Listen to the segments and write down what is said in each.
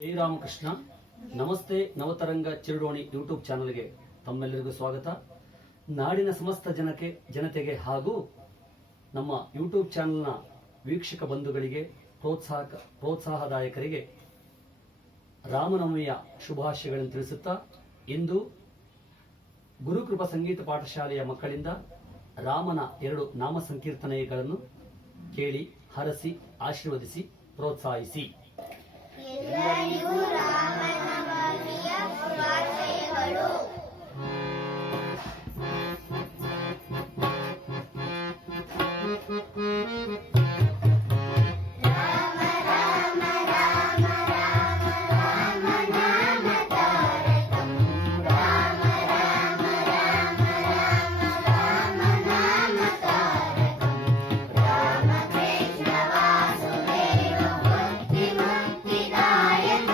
ಶ್ರೀರಾಮಕೃಷ್ಣ. ನಮಸ್ತೆ ನವತರಂಗ ಚಿರುಡೋಣಿ ಯೂಟ್ಯೂಬ್ ಚಾನಲ್ಗೆ ತಮ್ಮೆಲ್ಲರಿಗೂ ಸ್ವಾಗತ. ನಾಡಿನ ಸಮಸ್ತ ಜನತೆಗೆ ಹಾಗೂ ನಮ್ಮ ಯೂಟ್ಯೂಬ್ ಚಾನಲ್ನ ವೀಕ್ಷಕ ಬಂಧುಗಳಿಗೆ ಪ್ರೋತ್ಸಾಹದಾಯಕರಿಗೆ ರಾಮನವಮಿಯ ಶುಭಾಶಯಗಳನ್ನು ತಿಳಿಸುತ್ತಾ, ಇಂದು ಗುರುಕೃಪಾ ಸಂಗೀತ ಪಾಠಶಾಲೆಯ ಮಕ್ಕಳಿಂದ ರಾಮನ 2 ನಾಮ ಸಂಕೀರ್ತನೆಗಳನ್ನು ಕೇಳಿ ಹರಸಿ ಆಶೀರ್ವದಿಸಿ ಪ್ರೋತ್ಸಾಹಿಸಿ. ಎಲ್ಲರಿಗೂ ರಾಮನವಮಿಯ ಶುಭಾಶಯಗಳು. ರಾಮ ರಾಮ ರಾಮ ರಾಮ ರಾಮ ನಾಮ ತಾರಕಂ. ರಾಮ ರಾಮ ರಾಮ ರಾಮ ರಾಮ ನಾಮ ತಾರಕಂ. ರಾಮ ಕೃಷ್ಣ ವಾಸುದೇವ ಬುದ್ಧಿ ಮುಕ್ತಿದಾಯಕ.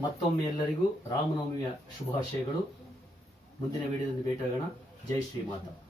ಮತ್ತೊಮ್ಮೆ ಎಲ್ಲರಿಗೂ ರಾಮನವಮಿಯ ಶುಭಾಶಯಗಳು. ಮುಂದಿನ ವಿಡಿಯೋದಲ್ಲಿ ಭೇಟಿಯಾಗೋಣ. ಜೈ ಶ್ರೀಮಾತಾ.